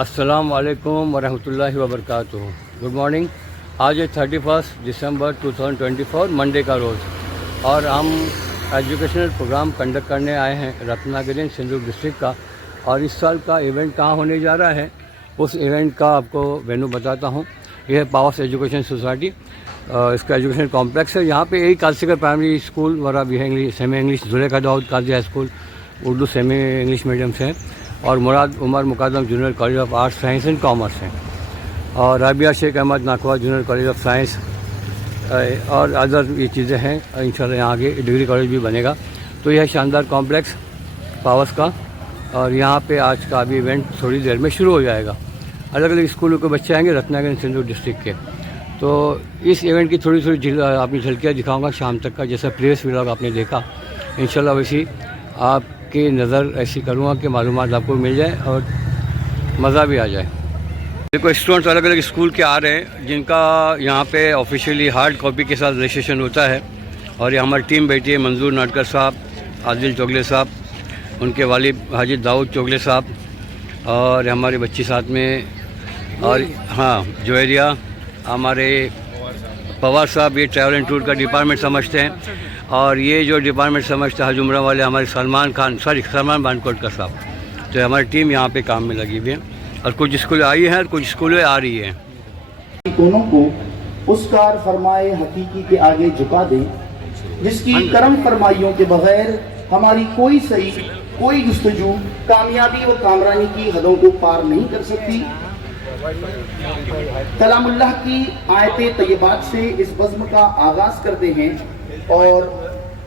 السلام علیکم ورحمۃ اللہ وبرکاتہ. Good morning. آج ہے 31 دسمبر 2024 منڈے کا روز، اور ہم ایجوکیشنل پروگرام کنڈکٹ کرنے آئے ہیں رتنا گری سندھ ڈسٹرکٹ کا. اور اس سال کا ایونٹ کہاں ہونے جا رہا ہے اس ایونٹ کا آپ کو وینو بتاتا ہوں. یہ ہے پاورس ایجوکیشن سوسائٹی، اس کا ایجوکیشن کمپلیکس ہے. یہاں پہ ایک قاصر پرائمری اسکول وغیرہ بھی ہے، English semi English Zulekha Daud Qazi high school Urdu semi English medium سے ہے، اور Murad Umar Muqaddam junior college of arts science and commerce ہے، اور Rabia Shaikh Ahmed Nakwa junior college of science, اور ادر یہ چیزیں ہیں. انشاءاللہ یہاں آگے ڈگری کالج بھی بنے گا. تو یہ ہے شاندار کمپلیکس پاورس کا، اور یہاں پہ آج کا ابھی ایونٹ تھوڑی دیر میں شروع ہو جائے گا. الگ الگ اسکولوں کے بچے آئیں گے رتنا گری سندھ ڈسٹرکٹ کے. تو اس ایونٹ کی تھوڑی آپ نے جھلکیاں دکھاؤں گا شام تک کا، جیسا پریس ولاگ آپ نے دیکھا. انشاءاللہ ویسی آپ کی نظر ایسی کروں گا کہ معلومات آپ کو مل جائے اور مزہ بھی آ جائے. دیکھو اسٹوڈنٹس الگ الگ اسکول کے آ رہے ہیں جن کا یہاں پہ آفیشیلی ہارڈ کاپی کے ساتھ رجسٹریشن ہوتا ہے. اور یہ ہماری ٹیم بیٹھی ہے، منظور ناٹکر صاحب، عادل چوگلے صاحب، ان کے والد حاجی داؤد چوگلے صاحب، اور ہمارے بچی ساتھ میں، اور ہاں جویریہ، ہمارے پوار صاحب. یہ ٹریول اینڈ ٹور کا ڈپارٹمنٹ سمجھتے ہیں، اور یہ جو ڈپارٹمنٹ سمجھتے ہیں حجمرہ والے ہمارے سلمان بانکوٹکر صاحب. تو ہماری ٹیم یہاں پہ کام میں لگی ہوئی ہے، اور کچھ اسکول آئی ہیں اور کچھ اسکولیں آ رہی ہیں. دونوں کو اس کار فرمائے حقیقی کے آگے جھکا دیں جس کی کرم فرمائیوں کے بغیر ہماری کوئی صحیح کوئی جستجو کامیابی و کامرانی کی حدوں کو پار نہیں کر سکتی. کلام اللہ کی آیت طیبات سے اس بزم کا آغاز کرتے ہیں اور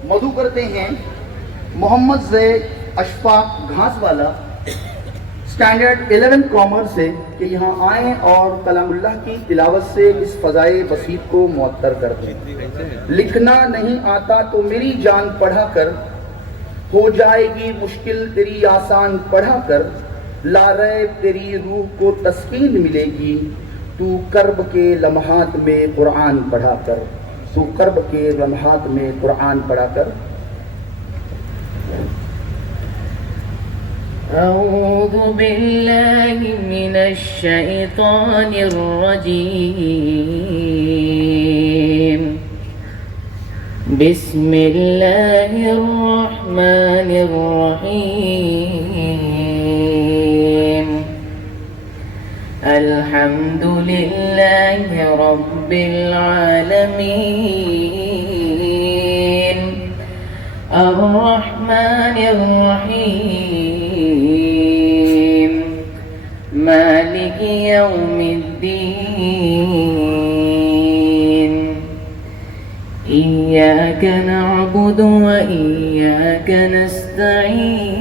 مدعو کرتے ہیں محمد زید اشفاق گھاس والا سٹینڈرڈ 11 کامرس سے کہ یہاں آئیں اور کلام اللہ کی تلاوت سے اس فضائے بسیط کو معطر کر دیں. لکھنا نہیں آتا تو میری جان پڑھا کر، ہو جائے گی مشکل تیری آسان پڑھا کر، لا ریب تیری روح کو تسکین ملے گی، تو کرب کے لمحات میں قرآن پڑھا کر، تو کرب کے لمحات میں قرآن پڑھا کر. اعوذ باللہ من الشیطان الرجیم، بسم اللہ الرحمن الرحیم. الحمد للہ رب العالمین، الرحمن الرحیم، مالک یوم الدین. إياك نعبد وإياك نستعين،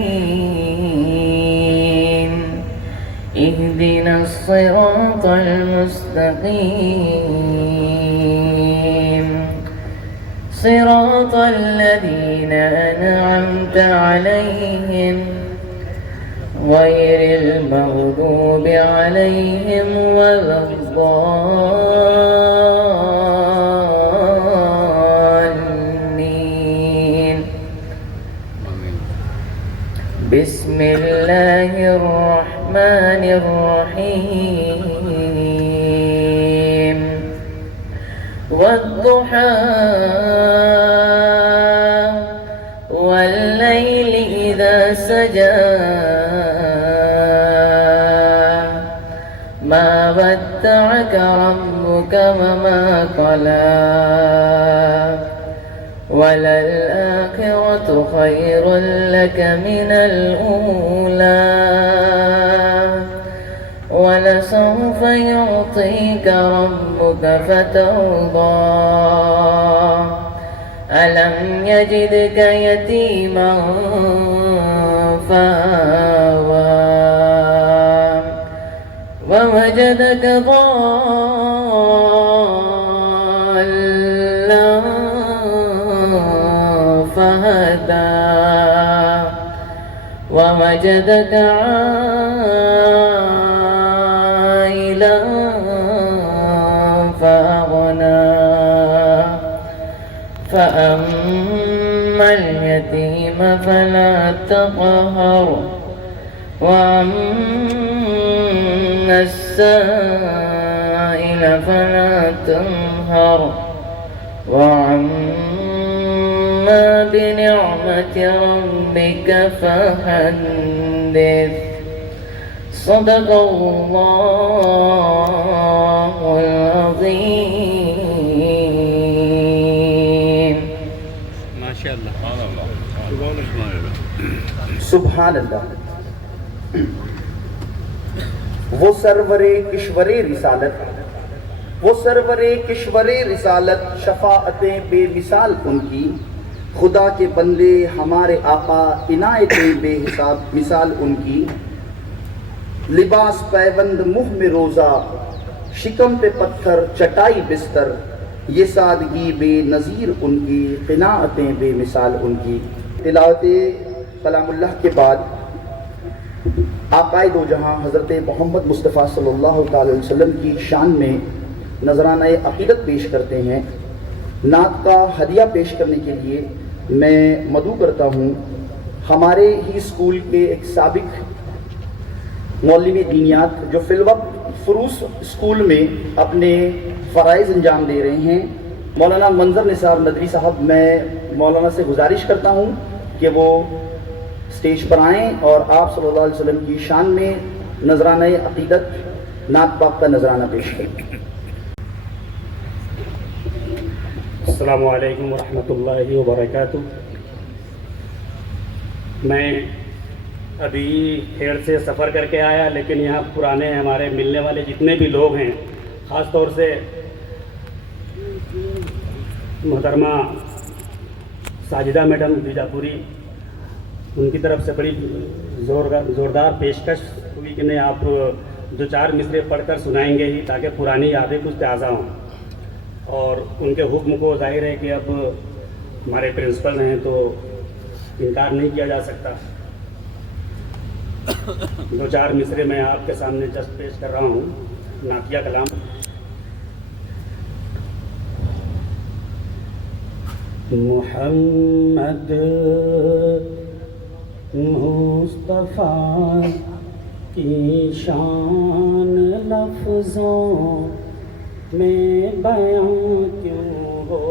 اهدنا الصراط المستقيم، صراط الذين أنعمت عليهم غير المغضوب عليهم ولا الضالين. بسم الله الرحمن الرحيم. والضحى والليل إذا سجى ما ودعك ربك وما قلى، وللآخرة خير لك من الأولى، ولسوف يعطيك ربك فترضى. ألم يجدك يتيما فآوى، ووجدك ضالا فهدى، ووجدك عائلا فأغنى. فأما اليتيم فلا تقهر، وأما السائل فلا تنهر وأما بنعمة ربك فحدث صدق الله العظيم. سبحان اللہ. وہ سرور کشور رسالت شفاعت بے مثال ان کی، خدا کے بندے ہمارے آقا عنایت بے حساب مثال ان کی. لباس پیوند منہ میں روزہ، شکم پہ پتھر چٹائی بستر، یہ سادگی بے نظیر ان کی، قناعتیں بے مثال ان کی. تلاوت کلام اللہ کے بعد آقائے دو جہاں حضرت محمد مصطفیٰ صلی اللہ تعالی وسلم کی شان میں نذرانہ عقیدت پیش کرتے ہیں. نعت کا ہدیہ پیش کرنے کے لیے میں مدعو کرتا ہوں ہمارے ہی اسکول کے ایک سابق معلم دینیات جو فی الوقت فروس اسکول میں اپنے فرائض انجام دے رہے ہیں، مولانا منظر نثار ندوی صاحب. میں مولانا سے گزارش کرتا ہوں کہ وہ اسٹیج پر آئیں اور آپ صلی اللہ علیہ وسلم کی شان میں نذرانہ عقیدت نعت پاک کا نذرانہ پیش کریں. السلام علیکم ورحمۃ اللہ وبرکاتہ. میں ابھی کھیڑ سے سفر کر کے آیا، لیکن یہاں پرانے ہمارے ملنے والے جتنے بھی لوگ ہیں، خاص طور سے محترمہ ساجدہ میڈم بیجاپوری، ان کی طرف سے بڑی زوردار پیشکش ہوئی کہ نہیں آپ دو چار مصرے پڑھ کر سنائیں گے ہی تاکہ پرانی یادیں کچھ تازہ ہوں. اور ان کے حکم کو ظاہر ہے کہ اب ہمارے پرنسپل ہیں تو انکار نہیں کیا جا سکتا. دو چار مصرے میں آپ کے سامنے جسٹ پیش کر رہا ہوں نعتیہ کلام. محمد مصطفیٰ کی شان لفظوں میں بیان کیوں ہو،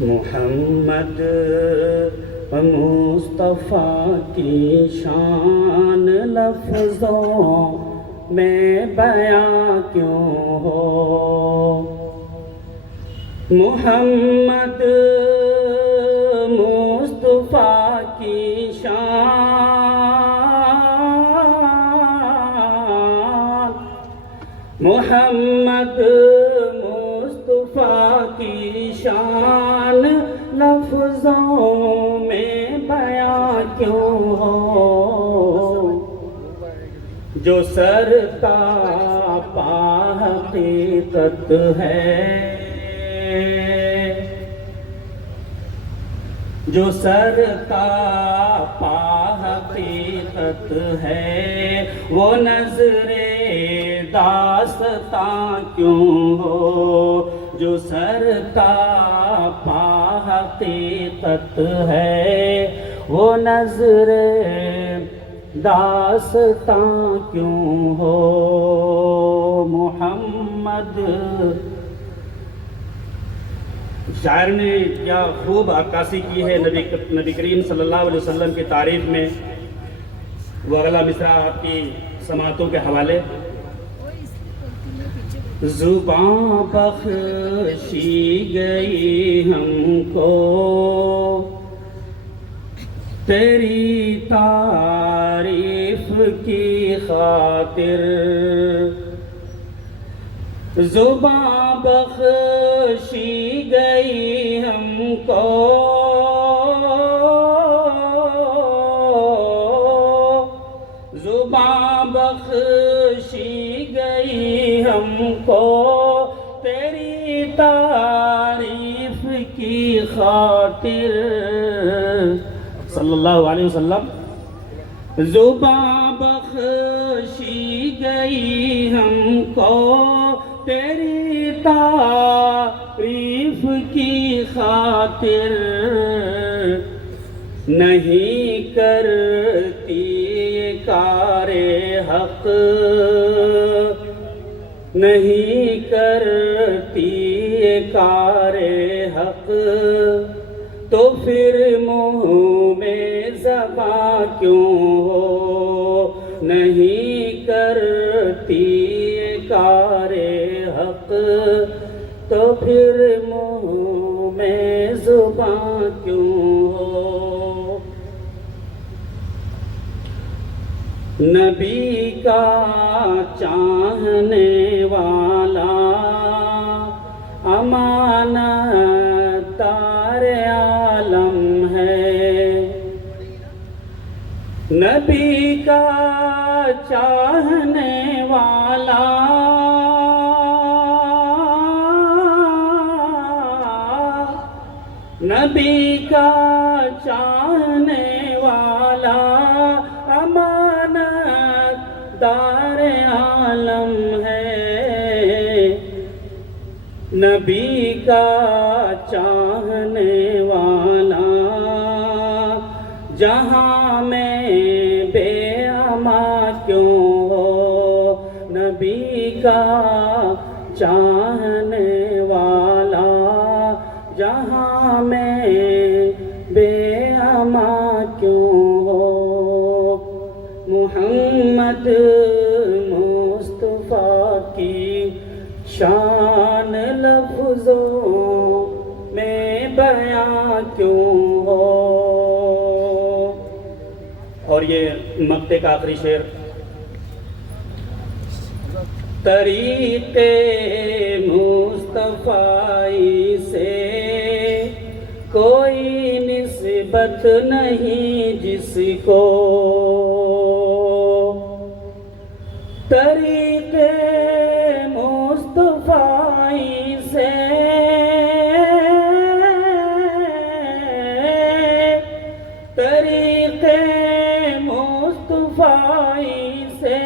محمد مصطفیٰ کی شان لفظوں میں بیان کیوں ہو، محمد مصطفیٰ کی شان، محمد مصطفیٰ کی شان لفظوں میں بیان کیوں ہو، جو سر کا پا حقیقت ہے، جو سر کا پا حقیقت ہے، وہ نظر داستاں کیوں ہو، جو سر کا پا حقیقت ہے، وہ نظر داستاں کیوں ہو، محمد. شاعر نے کیا خوب عکاسی کی ہے نبی کریم صلی اللہ علیہ وسلم کی تعریف میں. وہ اگلا مصرع آپ کی سماعتوں کے حوالے. زباں بخشی گئی ہم کو تیری تعریف کی خاطر، زباں بخشی گئی ہم کو زباں بخشی گئی ہم کو تیری تعریف کی خاطر، صلی اللہ علیہ وسلم. زباں بخشی گئی ہم کو تیری تعریف کی خاطر، نہیں کرتی کار حق نہیں کرتی کار حق تو پھر منہ میں زباں کیوں ہو نہیں کرتی کار حق تو پھر منہ میں زباں کیوں ہو نبی کا چاہنے والا امانت دار عالم ہے نبی کا چاہنے والا نبی کا چاہنے والا امانت دار عالم ہے نبی کا چاہنے والا جہاں میں بے اما کیوں ہو نبی کا چاہنے والا جہاں میں بے اما کیوں ہو محمد مصطفیٰ کی شان لفظوں میں بیاں کیوں ہو اور یہ مقطع کا آخری شعر طریق مصطفی سے کوئی نسبت نہیں جس کو طریق مصطفی سے طریق مصطفی سے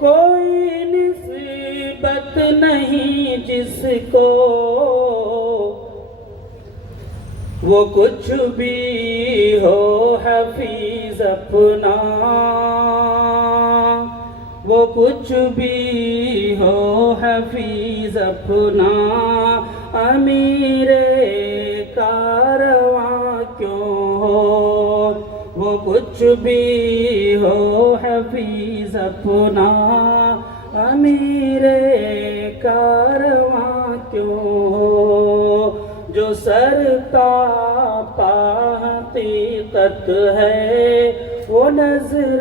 کوئی نسبت نہیں جس کو وہ کچھ بھی ہو حفیظ اپنا وہ کچھ بھی ہو حفیظ اپنا امیر کارواں کیوں ہو وہ کچھ بھی ہو حفیظ اپنا امیر کارواں کیوں ہو جو سرتاپا حقیقت ہے وہ نظر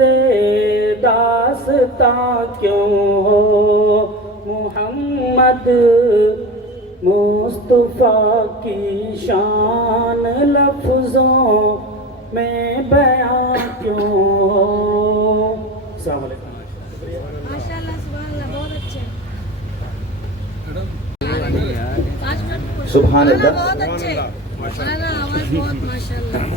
داستاں کیوں ہو محمد مصطفیٰ کی شان لفظوں میں بیاں کیوں ہو السلام علیکم ماشاءاللہ سبحان اللہ بہت اچھے سبحان اللہ بہت اچھے ماشاءاللہ آواز بہت ماشاءاللہ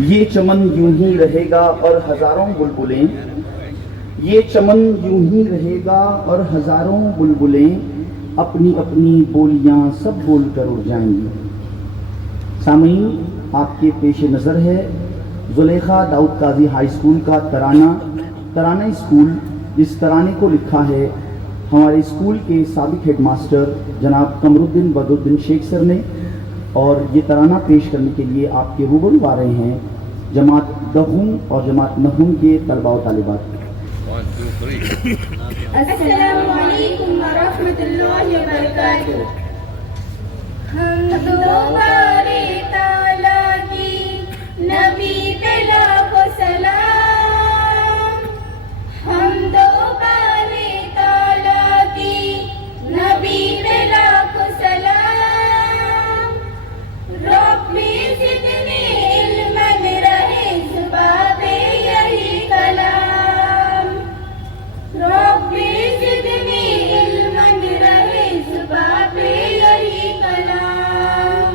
یہ چمن یوں ہی رہے گا اور ہزاروں بلبلیں یہ چمن یوں ہی رہے گا اور ہزاروں بلبلیں اپنی اپنی بولیاں سب بول کر اڑ جائیں گی سامعین آپ کے پیش نظر ہے زلیخا داؤد قاضی ہائی اسکول کا ترانہ اسکول اس ترانے کو لکھا ہے ہمارے اسکول کے سابق ہیڈ ماسٹر جناب قمرالدین بدرالدین شیخ سر نے اور یہ ترانہ پیش کرنے کے لیے آپ کے روبرو آ رہے ہیں جماعت دہم اور جماعت نہم کے طلباء و طالبات السلام علیکم ورحمۃ اللہ وبرکاتہ حمد و بارے تعالیٰ کی نبی پہ لاکھوں سلام حمد و بارے تعالیٰ کی نبی پہ لاکھوں سلام ربی زدنی علما رہے زباں پہ یہی کلام ربی زدنی علما رہے زباں پہ یہی کلام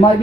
MIB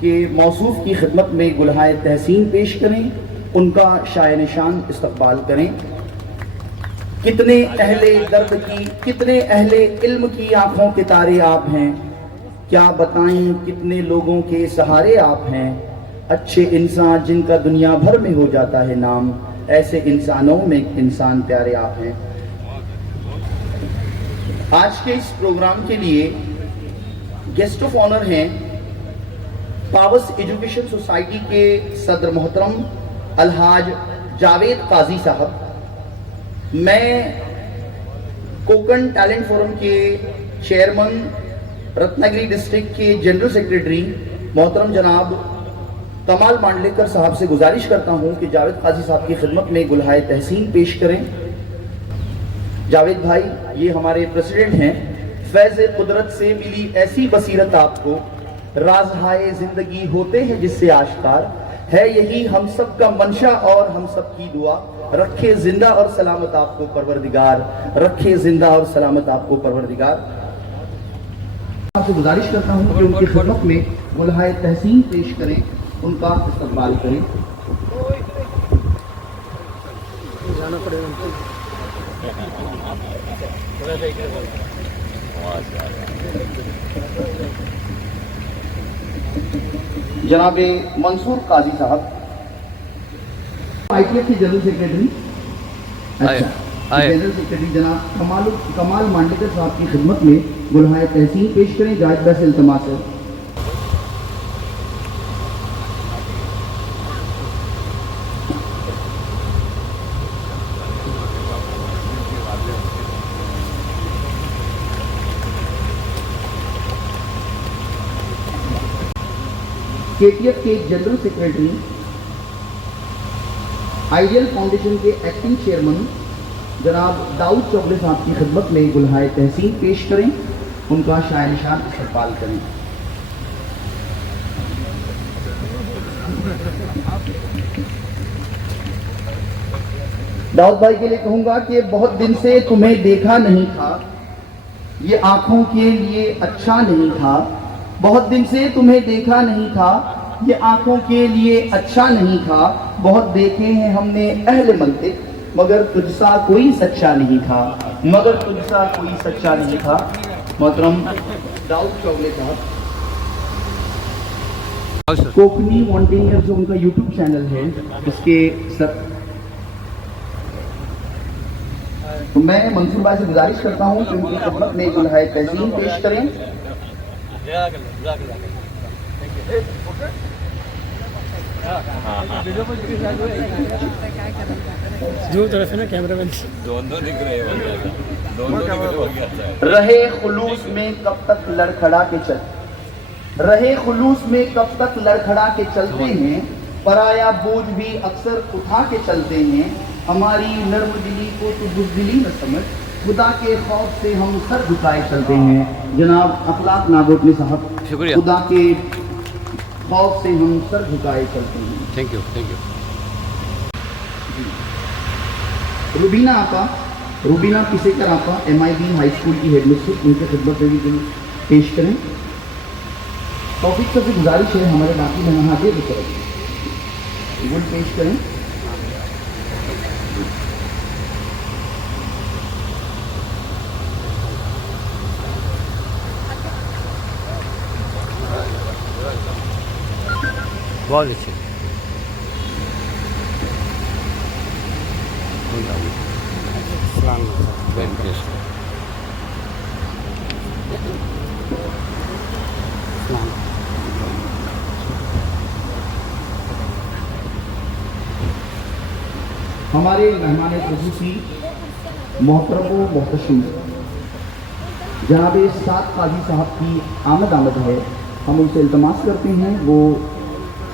کہ موصوف کی خدمت میں گلہائے تحسین پیش کریں، ان کا شائع نشان استقبال کریں۔ کتنے اہل درد کی، کتنے اہل علم کی آنکھوں کے تارے آپ ہیں، کیا بتائیں کتنے لوگوں کے سہارے آپ ہیں۔ اچھے انسان جن کا دنیا بھر میں ہو جاتا ہے نام، ایسے انسانوں میں انسان پیارے آپ ہیں۔ آج کے اس پروگرام کے لیے گیسٹ آف آنر ہیں پاوس ایجوکیشن سوسائٹی کے صدر محترم الحاج جاوید قاضی صاحب۔ میں کوکن ٹیلنٹ فورم کے چیئرمین رتناگری ڈسٹرکٹ کے جنرل سیکریٹری محترم جناب کمال مانڈلیکر صاحب سے گزارش کرتا ہوں کہ جاوید قاضی صاحب کی خدمت میں گلہائے تحسین پیش کریں۔ جاوید بھائی یہ ہمارے پریزیڈنٹ ہیں۔ فیض قدرت سے ملی ایسی بصیرت آپ کو، رازہائے زندگی ہوتے ہیں جس سے آشکار، ہے یہی ہم سب کا منشا اور ہم سب کی دعا، رکھے زندہ اور سلامت آپ کو پروردگار، رکھے زندہ اور سلامت آپ کو پروردگار۔ آپ سے گزارش کرتا ہوں کہ ان کی خدمت میں گلہائے تحسین پیش کریں، ان کا استقبال کریں۔ جناب منصور قاضی صاحب، آئی ٹی ایف کے جنرل سیکریٹری، جنرل سیکریٹری جناب کمال مانڈلیکر صاحب کی خدمت میں گلہائے تحسین پیش کریں۔ جاوید بھائی سے التماس ہے۔ کے ٹی ایف کے جنرل سیکریٹری، آئیڈیل فاؤنڈیشن کے ایکٹنگ چیئرمین جناب داؤد چوگلے صاحب کی خدمت میں گلہائے تحسین پیش کریں، ان کا شائع نشان استقبال کریں۔ داؤد بھائی کے لیے کہوں گا کہ بہت دن سے تمہیں دیکھا نہیں تھا، یہ آنکھوں کے لیے اچھا نہیں تھا۔ بہت دن سے تمہیں دیکھا نہیں تھا، یہ آنکھوں کے لیے اچھا نہیں تھا۔ بہت دیکھے ہیں ہم نے اہل منطق، مگر تجھ سا کوئی سچا نہیں تھا، مگر تجھ سا کوئی سچا نہیں تھا۔ محترم داؤد چوگلے صاحب، کوکنی مونٹینئر جو ان کا یوٹیوب چینل ہے، اس کے میں منصور بھائی سے گزارش کرتا ہوں کہ ان کی خدمت میں گلہائے تحسین پیش کریں۔ رہے خلوص میں کب تک لڑکھڑا کے چل، رہے خلوص میں کب تک لڑکھڑا کے چلتے ہیں، پرایا بوجھ بھی اکثر اٹھا کے چلتے ہیں۔ ہماری نرم دلی کو تو بزدلی نہ سمجھ، خدا کے خوف سے ہم سر جھکائے چلتے ہیں۔ جناب اخلاق ناگوٹنی صاحب، شکریہ۔ خدا کے خوف سے ہم سر جھکائے چلتے ہیں۔ Thank you, thank you. Rubina آپا، روبینہ کسیکر آپا، M I B high school کی ہیڈ مسٹر، ان کی خدمت میں بھی پیش کریں۔ توفیق صاحب سے گزارش ہے ہمارے باقی مہمان بھی کریں، گل پیش کریں۔ بہت اچھے۔ ہمارے مہمان خصوصی محترم و محتشم جناب سعد قاضی صاحب کی آمد ہے۔ ہم ان سے التماس کرتے ہیں وہ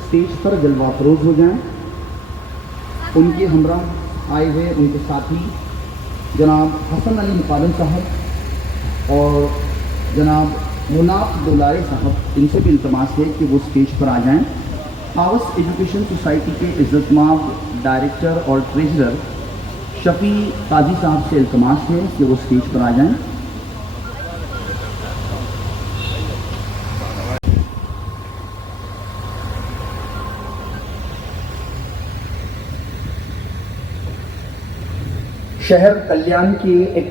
اسٹیج پر جلوہ افروز ہو جائیں۔ ان کے ہمراہ آئے ہوئے ان کے ساتھی جناب حسن علی مقابل صاحب اور جناب مناف دولارے صاحب، ان سے بھی التماس ہے کہ وہ اسٹیج پر آ جائیں۔ پاوس ایجوکیشن سوسائٹی کے عزت مآب ڈائریکٹر اور ٹریجرر شفیع قاضی صاحب سے التماس ہے کہ وہ اسٹیج پر آ جائیں۔ شہر کلیان کے ایک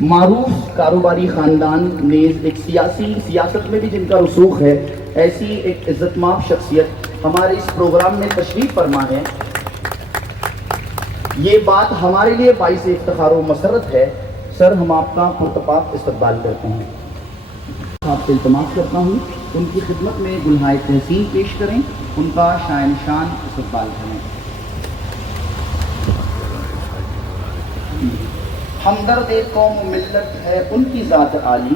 معروف کاروباری خاندان نیز ایک سیاست میں بھی جن کا رسوخ ہے، ایسی ایک عزت مآب شخصیت ہمارے اس پروگرام میں تشریف فرما ہے. یہ بات ہمارے لیے باعث افتخار و مسرت ہے. سر، ہم آپ کا پرتپاک استقبال کرتے ہیں. آپ سے التماس کرتا ہوں ان کی خدمت میں گلہائے تحسین پیش کریں، ان کا شائن شان استقبال کریں. ہمدرد قوم و ملت ہے ان کی ذات عالی،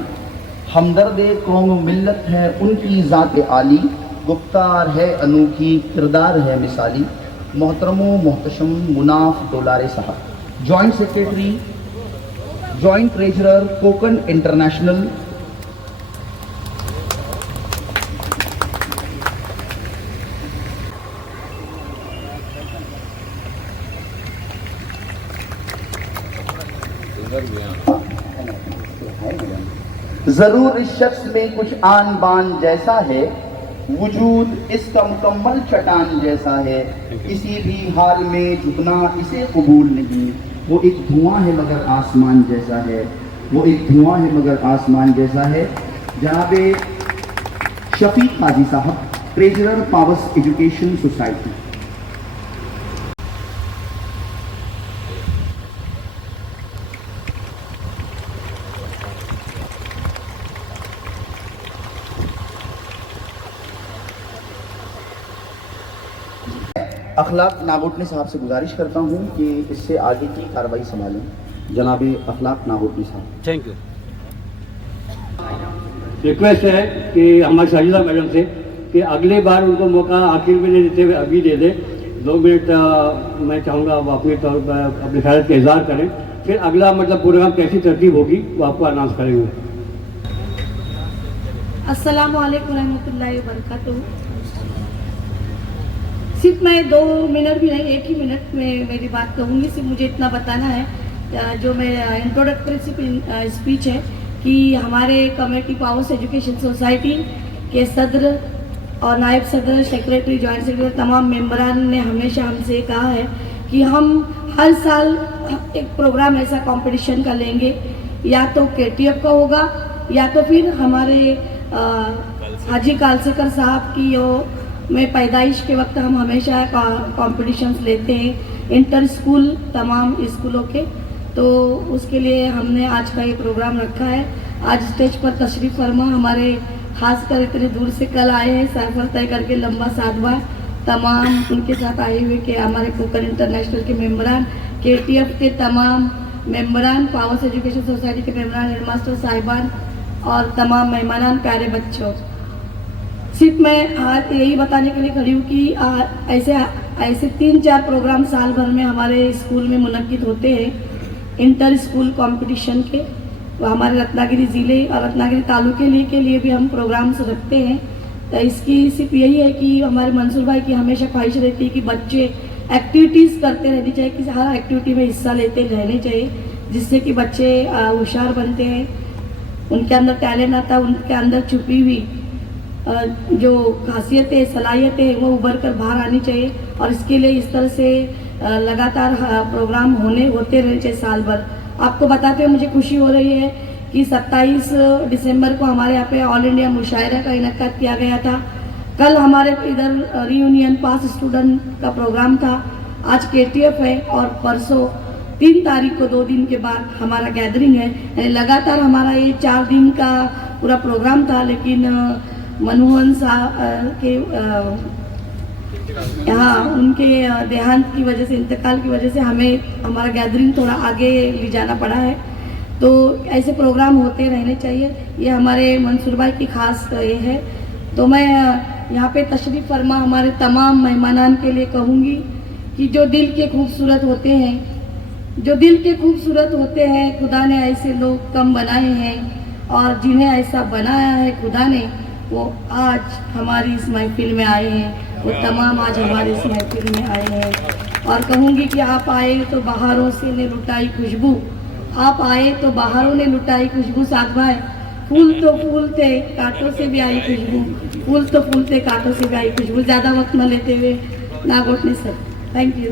ہمدرد قوم و ملت ہے ان کی ذات عالی، گفتار ہے انوکھی کردار ہے مثالی. محترم و محتشم مناف ڈولارے صاحب، joint secretary, joint treasurer Konkan international. ضرور اس شخص میں کچھ آن بان جیسا ہے، وجود اس کا مکمل چٹان جیسا ہے، کسی بھی حال میں جھکنا اسے قبول نہیں. وہ ایک دھواں ہے مگر آسمان جیسا ہے، وہ ایک دھواں ہے مگر آسمان جیسا ہے. جناب شفیق قاضی صاحب، ٹریجرر پاورس ایجوکیشن سوسائٹی. اخلاق ناگوٹنے صاحب سے گزارش کرتا ہوں کہ اس سے آگے کی کارروائی سنبھالیں. جناب اخلاق ناگوٹنے صاحب. Thank you. ریکویسٹ ہے کہ ہماری ساجدہ میڈم سے کہ اگلے بار ان کو موقع آخر میں نہیں دیتے ہوئے ابھی دے دیں. 2 منٹ میں چاہوں گا وہ اپنے طور پر اپنی خیرت کا اظہار کریں، پھر اگلا پروگرام کیسی ترتیب ہوگی وہ آپ کو اناؤنس کریں گے. السلام علیکم ورحمۃ اللہ وبرکاتہ. صرف میں 2 منٹ بھی نہیں، 1 ہی منٹ میں میری بات کہوں گی. صرف مجھے اتنا بتانا ہے، جو میرا انٹروڈکٹری اسپیچ ہے، کہ ہمارے کمیونٹی پاورس ایجوکیشن سوسائٹی کے صدر اور نائب صدر، سیکریٹری، جوائنٹ سیکریٹری، تمام ممبران نے ہمیشہ ہم سے کہا ہے کہ ہم ہر سال ایک پروگرام ایسا کمپٹیشن کا لیں گے، یا تو KTF کا ہوگا یا تو پھر ہمارے حاجی کالسیکر صاحب کی میں پیدائش کے وقت ہم ہمیشہ کمپٹیشنز لیتے ہیں انٹر اسکول تمام اسکولوں کے. تو اس کے لیے ہم نے آج کا یہ پروگرام رکھا ہے. آج اسٹیج پر تشریف فرما ہمارے خاص کر اتنے دور سے کل آئے ہیں، سفر طے کر کے لمبا ساتواں، تمام ان کے ساتھ آئے ہوئے کہ ہمارے کوکن انٹرنیشنل کے ممبران، KTF کے تمام ممبران، پاورس ایجوکیشن سوسائٹی کے ممبران، ہیڈ ماسٹر صاحبان اور تمام مہمانان، پیارے بچوں. صرف میں آج یہی بتانے کے لیے کھڑی ہوں کہ ایسے 3-4 پروگرام سال بھر میں ہمارے اسکول میں منعقد ہوتے ہیں انٹر اسکول کمپٹیشن کے. وہ ہمارے رتنا گری ضلع اور رتنا گری تعلقے کے لیے بھی ہم پروگرامس رکھتے ہیں. تو اس کی صرف یہی ہے کہ ہمارے منصور بھائی کی ہمیشہ خواہش رہتی ہے کہ بچے ایکٹیویٹیز کرتے رہنی چاہیے، کہ ہر ایکٹیویٹی میں حصہ لیتے رہنے چاہیے، جس سے کہ بچے ہوشیار بنتے ہیں، ان کے اندر ٹیلنٹ آتا ہے، ان کے اندر چھپی ہوئی جو خاصیتیں، صلاحیتیں وہ ابھر کر باہر آنی چاہیے. اور اس کے لیے اس طرح سے لگاتار پروگرام ہوتے رہنے چاہیے سال بھر. آپ کو بتاتے ہوئے مجھے خوشی ہو رہی ہے کہ 27 دسمبر کو ہمارے یہاں پہ آل انڈیا مشاعرہ کا انعقاد کیا گیا تھا. کل ہمارے ادھر ری یونین پاس اسٹوڈنٹ کا پروگرام تھا. آج KTF ہے اور پرسوں 3 تاریخ کو 2 دن کے بعد ہمارا گیدرنگ ہے. یعنی لگاتار ہمارا یہ 4 دن کا پورا پروگرام تھا. لیکن منموہن صاحب کے ان کے دیہانت کی وجہ سے، انتقال کی وجہ سے ہمیں ہمارا گیدرنگ تھوڑا آگے لے جانا پڑا ہے. تو ایسے پروگرام ہوتے رہنے چاہیے، یہ ہمارے منصور بھائی کی خاص یہ ہے. تو میں یہاں پہ تشریف فرما ہمارے تمام مہمانان کے لیے کہوں گی کہ جو دل کے خوبصورت ہوتے ہیں، جو دل کے خوبصورت ہوتے ہیں، خدا نے ایسے لوگ کم بنائے ہیں، اور جنہیں ایسا بنایا ہے خدا نے، وہ آج ہماری اس محفل میں آئے ہیں. وہ تمام آج ہماری اس محفل میں آئے ہیں. اور کہوں گی کہ آپ آئے تو بہاروں سے نے لٹائی خوشبو، آپ آئے تو بہاروں نے لٹائی خوشبو. ساتھ بھائی، پھول تو پھول تھے کانٹوں سے بھی آئی خوشبو، پھول تو پھول تھے کانٹوں سے بھی آئی خوشبو. زیادہ وقت نہ لیتے ہوئے ناگوٹنے سر، تھینک یو.